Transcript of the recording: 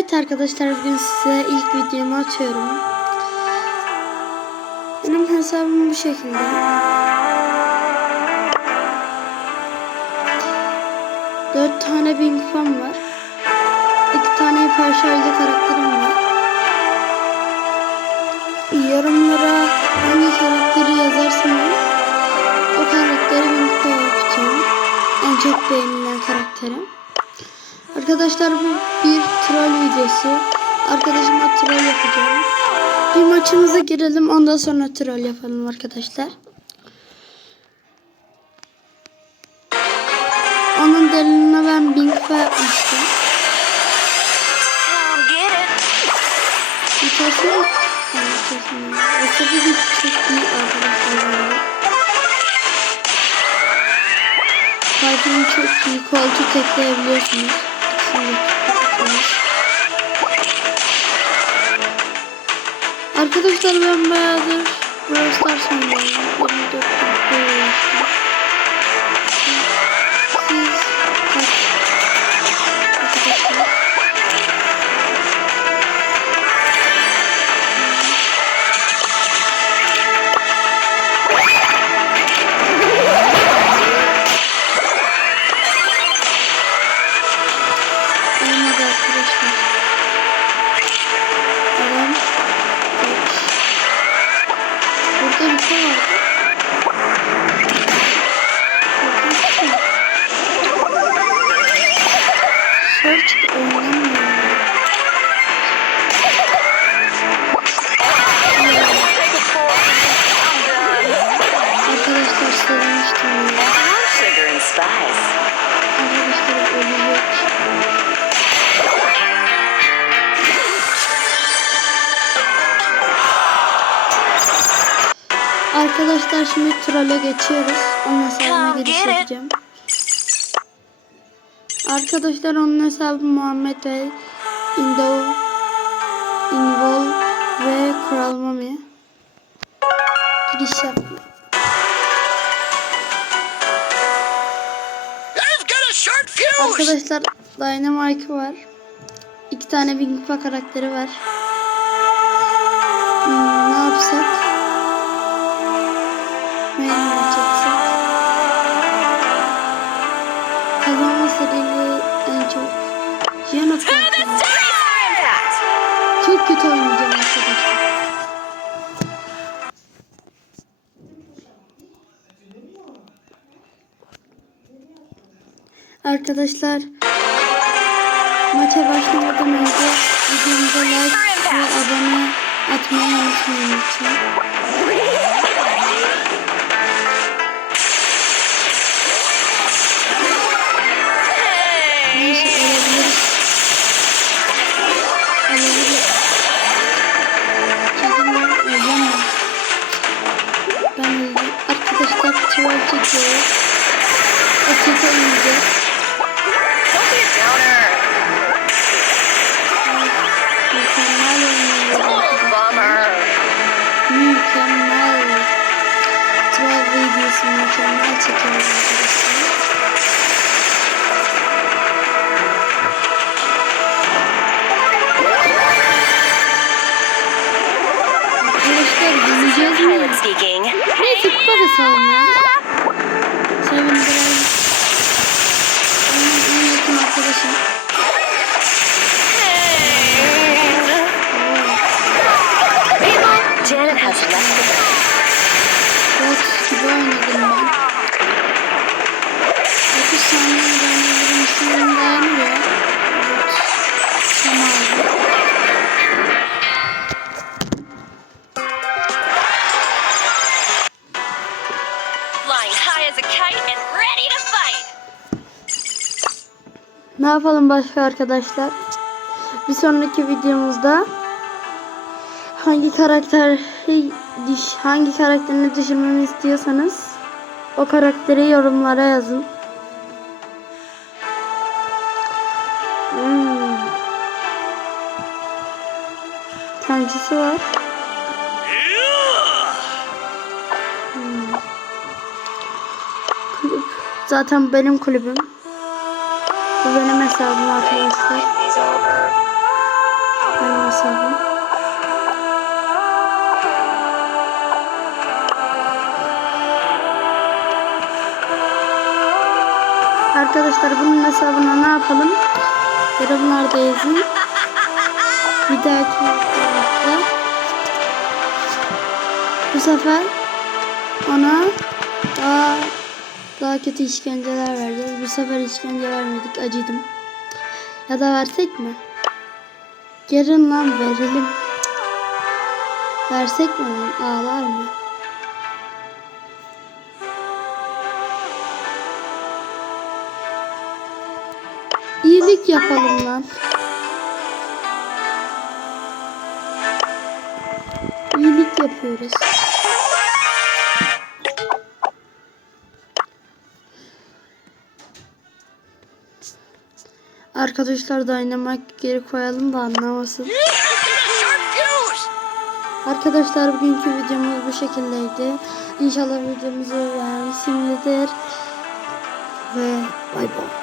Evet arkadaşlar bugün size ilk videomu atıyorum. Benim hesabım bu şekilde. Dört tane bin kupam var. İki tane hiperşarjlı karakterim var. Yorumlara hangi karakteri yazarsanız o karakteri bin kupa yapacağım. En çok beğenilen karakterim. Arkadaşlar bu bir troll videosu. Arkadaşıma troll yapacağım. Bir maçımıza girelim ondan sonra troll yapalım arkadaşlar. Onun deliline ben bin kupa yapmıştım. Mutası Wasabi bir çok iyi arkadaşlar. Kalbim çok iyi. Koltuğu tekleyebiliyorsunuz. Arkadaşlar ben bayağıdır Brawl Stars oynuyorum. 24 dakika see. Arkadaşlar şimdi trolle geçiyoruz. Onun hesabına giriş yapacağım. Arkadaşlar onun hesabı Muhammed ve Indo, Invol ve Kral Mami. Giriş yaptım. I've got a short fuse. Arkadaşlar Dynamite var. İki tane Kupa karakteri var. Hmm, ne yapsak? Impact. Çok kötü oynayacağım arkadaşlar. Arkadaşlar maça başlamadan önce videomuza like ve abone atmayı unutmayın lütfen. Videosu mükemmel arkadaşlar. Speaking. Neyse kupa da. Benim en yakın arkadaşım. Janet has left the Bot gibi oynadım ben. 9 saniye dayanabilirim. Sanırım dayanmıyor. Evet. Tamam. flying high as a kite and ready to fight. Ne yapalım başka arkadaşlar? Bir sonraki videomuzda hangi karakter hangi karakterini düşürmemi istiyorsanız o karakteri yorumlara yazın. Hmm. Kendisi var. Hmm. Zaten benim kulübüm. Bu benim hesabım arkadaşlar. Over. hesabım. Arkadaşlar bunun hesabına ne yapalım? Yorumlarda yazın. Bir dahaki videomuzda bu sefer ona daha daha kötü işkenceler vereceğiz. Bu sefer işkence vermedik. Acıdım. Ya da versek mi? Yarın lan verelim. Versek mi lan? Ağlar mı? İyilik yapalım lan. İyilik yapıyoruz. Arkadaşlar Dynamite geri koyalım da anlamasın. Arkadaşlar bugünkü videomuz bu şekildeydi. İnşallah videomuzu beğenmişsinizdir. Ve bay bay.